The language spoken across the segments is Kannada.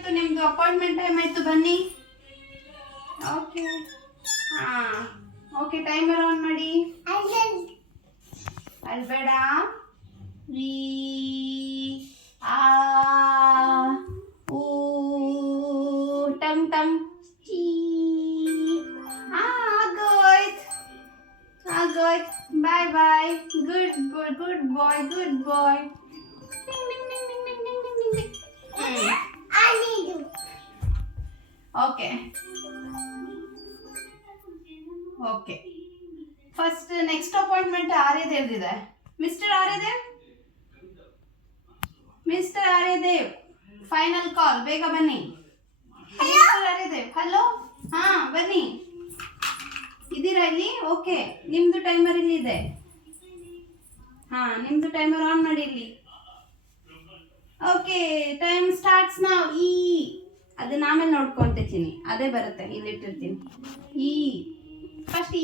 ಆಯಿತು, ನಿಮ್ಮದು ಅಪಾಯಿಂಟ್ಮೆಂಟ್ ಟೈಮ್ ಆಯಿತು, ಬನ್ನಿ. ಓಕೆ, ಹಾಂ ಓಕೆ. ಟೈಮರ್ ಆನ್ ಮಾಡಿ. ಅಲ್ಬೇಡ. ಈ ಆ ಊ ಟಂಗ್ ಟಂಗ್ ಚೀ. ಆಗೋಯ್ತು, ಆಗೋಯ್ತು. Bye bye. Good bye, good bye, good bye. Okay okay. First next appointment ಆರ್ಯದೇವ್ದಿದೆ. Mister Aryadev, mister Aryadev, final call, ಬೇಗ ಬನ್ನಿ. Mister Aryadev, hello. ಹಾಂ ಬನ್ನಿ. ಇದ್ದೀರಾ ಇಲ್ಲಿ? ಓಕೆ, ನಿಮ್ಮದು ಟೈಮರ್ ಇಲ್ಲಿ ಇದೆ. ಹಾಂ, ನಿಮ್ಮದು ಟೈಮರ್ ಆನ್ ಮಾಡಿ ಇಲ್ಲಿ. ಓಕೆ, ಟೈಮ್ ಸ್ಟಾರ್ಟ್ಸ್ ನಾವು. ಅದನ್ನ ಆಮೇಲೆ ನೋಡ್ಕೊಂತೀನಿ, ಅದೇ ಬರುತ್ತೆ, ಇಲ್ಲಿಟ್ಟಿರ್ತೀನಿ. ಫಸ್ಟ್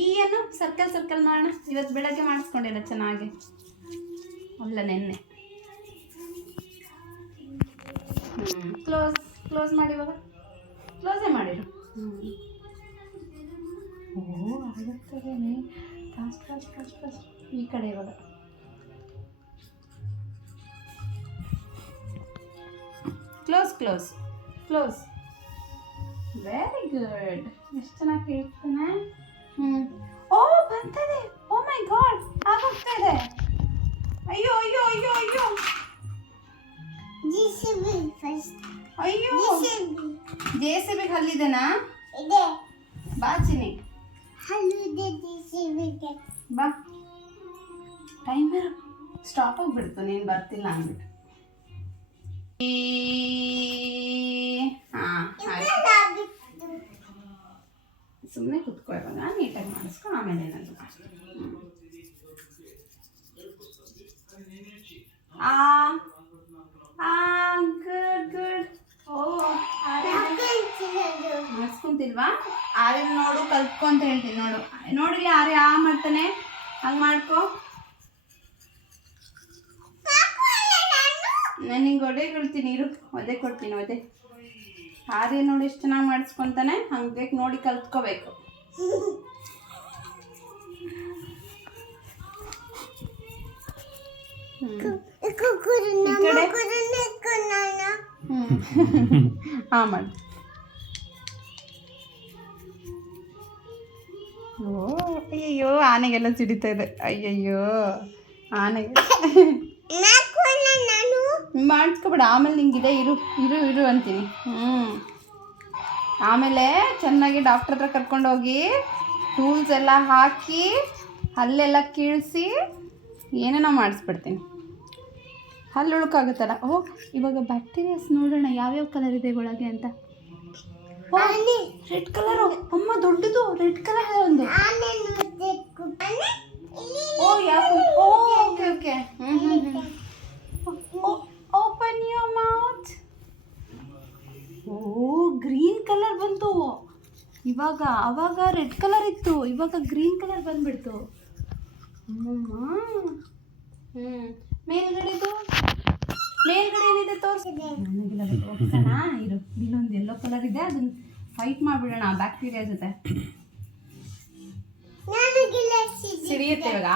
ಏನು ಸರ್ಕಲ್ ಸರ್ಕಲ್ ಮಾಡೋಣ. ಇವತ್ತು ಬೆಳಗ್ಗೆ ಮಾಡಿಸ್ಕೊಂಡಿಲ್ಲ ಚೆನ್ನಾಗಿ, ಅಲ್ಲ ನೆನ್ನೆ. ಕ್ಲೋಸ್ ಮಾಡಿ, ಇವಾಗ ಕ್ಲೋಸೇ ಮಾಡಿರು. ಓ ಆಗುತ್ತದೆ. Fast fast fast fast. ಈ ಕಡೆ ಇವಾಗ close close close. Very good. ಎಷ್ಟು ಚೆನ್ನಾಗಿ ಕೇಳ್ತಾನೆ. ಓ ಬರ್ತದೆ. ಓ ಮೈ ಗಾಡ್, ಆಗೋಗ್ತಾ ಇದೆ. ಅಯ್ಯೋ ಅಯ್ಯೋ ಅಯ್ಯೋ ಅಯ್ಯೋ ಅಯ್ಯೋ. JCB ಹಲ್ಲಿದೆನಾ? ಬಾ ಚಿನಿ, ಬಾ. ಟೈಮರ್ ಸ್ಟಾಪ್ ಆಗಿಬಿಡ್ತು, ನೀನು ಬರ್ತಿಲ್ಲ ಅಂದ್ಬಿಟ್ಟು. ಹಾಂ, ಸುಮ್ಮನೆ ಕುತ್ಕೋ, ಇವಾಗ ನೀಟಾಗಿ ಮಾಡಿಸ್ಕೊ, ಆಮೇಲೆ ಏನಾದ್ರು ಗುಡ್ ಗುಡ್. ಓ ಮಾಡಿಸ್ಕೊಂತಿಲ್ವಾ? ಆರ್ಯನ್ ನೋಡು, ಕಲ್ತ್ಕೊ ಅಂತ ಹೇಳ್ತೀನಿ. ನೋಡಿಲ್ಲ ಆರ್ಯ ಆ ಮಾಡ್ತಾನೆ, ಹಂಗೆ ಮಾಡ್ಕೊ. ನಾನು ಹಿಂಗೆ ಒಡೆ ಕೊಡ್ತೀನಿ, ಇರು, ಒದೆ ಕೊಡ್ತೀನಿ, ಒದೆ. ಆರ್ಯ ನೋಡಿ ಎಷ್ಟು ಚೆನ್ನಾಗಿ ಮಾಡಿಸ್ಕೊತಾನೆ, ಹಂಗೆ ಬೇಕು ನೋಡಿ ಕಲ್ತ್ಕೋಬೇಕು. ಹಾಂ ಮಾಡಿ. ಓ ಅಯ್ಯಯ್ಯೋ, ಆನೆಗೆಲ್ಲ ಸಿಡಿತಾ ಇದೆ. ಅಯ್ಯಯ್ಯೋ ಆನೆಗೆ ಮಾಡಿಸ್ಕೊಬೇಡ, ಆಮೇಲೆ ನಿಂಗಿದೆ. ಇರು ಇರು ಇರು ಅಂತೀನಿ. ಆಮೇಲೆ ಚೆನ್ನಾಗಿ ಡಾಕ್ಟ್ರ್ ಹತ್ರ ಕರ್ಕೊಂಡೋಗಿ ಟೂಲ್ಸ್ ಎಲ್ಲ ಹಾಕಿ ಹಲ್ಲೆಲ್ಲ ಕೀಳಿಸಿ ಏನೇನೋ ಮಾಡಿಸ್ಬಿಡ್ತೀನಿ. ಹಲ್ಲು ಉಳುಕಾಗುತ್ತಲ್ಲ. ಓ ಇವಾಗ ಬ್ಯಾಕ್ಟೀರಿಯಾಸ್ ನೋಡೋಣ ಯಾವ್ಯಾವ ಕಲರ್ ಇದೆ ಒಳಗೆ ಅಂತ. ರೆಡ್ ಕಲರು, ಅಮ್ಮ ದೊಡ್ಡದು ರೆಡ್ ಕಲರ್ ಒಂದು. ಓ ಯಾವ? Okay okay. Open your mouth. ಓ ಗ್ರೀನ್ ಕಲರ್ ಬಂತು ಇವಾಗ. ಅವಾಗ ರೆಡ್ ಕಲರ್ ಇತ್ತು, ಇವಾಗ ಗ್ರೀನ್ ಕಲರ್ ಬಂದ್ಬಿಡ್ತು. ಮೇಲ್ಗಡೆದು ಮೇಲ್ಗಡೆ ಏನಿದೆ ತೋರಿಸಿದೆ ನನಗಿಲ್ಲ. ಹೋಗ್ತಾನಾ ಇರು. ಇಲ್ಲೊಂದು ಯೆಲ್ಲೋ ಕಲರ್ ಇದೆ, ಅದನ್ನ ಫೈಟ್ ಮಾಡಿಬಿಡೋಣ ಬ್ಯಾಕ್ಟೀರಿಯಾ ಜೊತೆ. ಸಿಡಿಯುತ್ತೆ ಇವಾಗ.